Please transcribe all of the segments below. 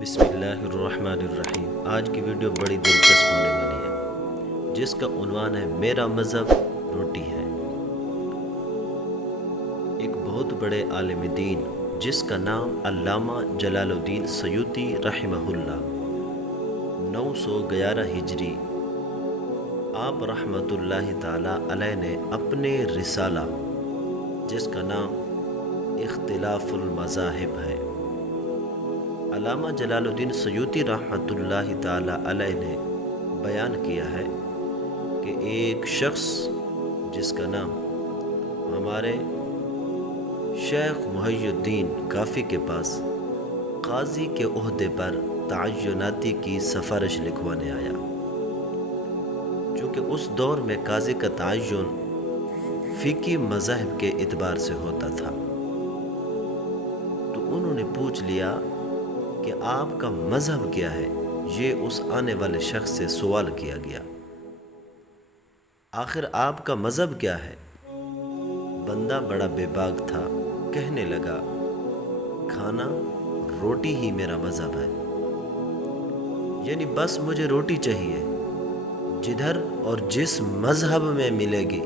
बिस्मिल्लाहिर्रहमानिर्रहीम। आज की वीडियो बड़ी दिलचस्प होने वाली है, जिसका उन्वान है मेरा मज़हब रोटी है। एक बहुत बड़े आलिम दीन जिसका नाम अल्लामा जलालुद्दीन सयूती रहमहुल्लाह 911 हिजरी आप रहमतुल्लाहि ताला अलैह ने अपने रिसाला जिसका नाम इख्तिलाफुल मज़ाहिब है, अल्लामा जलालुद्दीन सयूती रहमतुल्लाहि ताला अलैह ने बयान किया है कि एक शख्स जिसका नाम हमारे शेख मुहियुद्दीन काफ़ी के पास काजी के ओहदे पर तअय्युनाती की सिफारिश लिखवाने आया। चूँकि उस दौर में काजी का तअय्युन फ़िक़ी मज़ाहिब के एतबार से होता था, तो उन्होंने पूछ लिया कि आपका मज़हब क्या है। ये उस आने वाले शख्स से सवाल किया गया, आखिर आपका मज़हब क्या है। बंदा बड़ा बेबाक था, कहने लगा खाना रोटी ही मेरा मज़हब है, यानी बस मुझे रोटी चाहिए, जिधर और जिस मज़हब में मिलेगी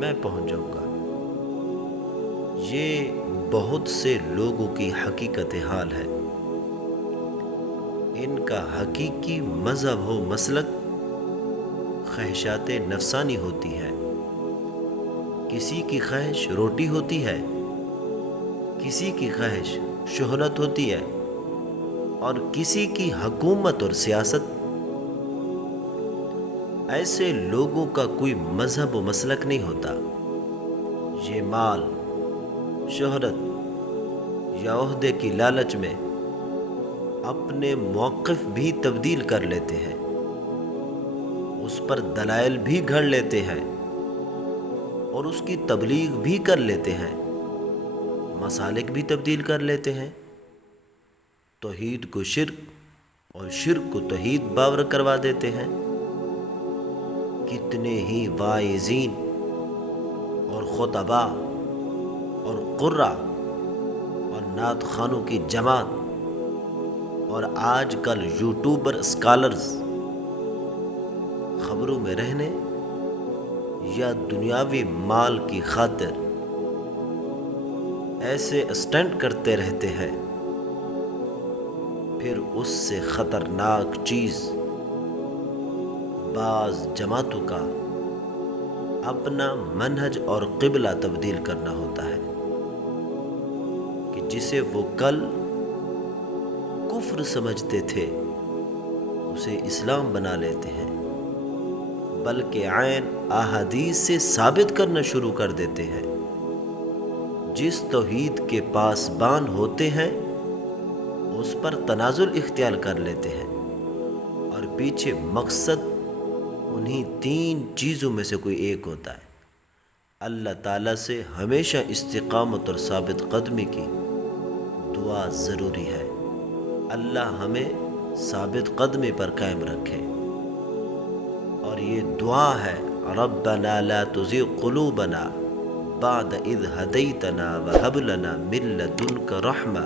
मैं पहुंच जाऊंगा। ये बहुत से लोगों की हकीकत हाल है। इनका हकीकी मज़हब हो मसलक ख्वाहिशात नफसानी होती है। किसी की ख्वाहिश रोटी होती है, किसी की ख्वाहिश शोहरत होती है, और किसी की हुकूमत और सियासत। ऐसे लोगों का कोई मज़हब व मसलक नहीं होता। ये माल, शोहरत या ओहदे की लालच में अपने मौक़िफ़ भी तब्दील कर लेते हैं, उस पर दलाइल भी घड़ लेते हैं और उसकी तबलीग भी कर लेते हैं, मसालिक भी तब्दील कर लेते हैं। तौहीद को शिर्क और शिर्क को तौहीद बावर करवा देते हैं। कितने ही वाइज़ीन और खुतबा और कुर्रा और नात खानों की जमात और आजकल यूट्यूबर स्कॉलर्स खबरों में रहने या दुनियावी माल की खातिर ऐसे स्टंट करते रहते हैं। फिर उससे ख़तरनाक चीज़ बाज़ जमातों का अपना मनहज और क़िबला तब्दील करना होता है कि जिसे वो कल कुफ्र समझते थे उसे इस्लाम बना लेते हैं, बल्कि आइन अहादीस से साबित करना शुरू कर देते हैं। जिस तौहीद के पासबान होते हैं उस पर तनाजुल इख्तियार कर लेते हैं, और पीछे मकसद उन्हीं 3 चीज़ों में से कोई एक होता है। अल्लाह ताला से हमेशा इस्तिकामत और साबित कदमी की दुआ ज़रूरी है। अल्लाह हमें साबित कदमी पर कायम रखे। और ये दुआ है, रब्बना ला तुज़िग़ क़ुलूबना बाद इज़ हदैतना व हब लना मिन लदुनका रहमा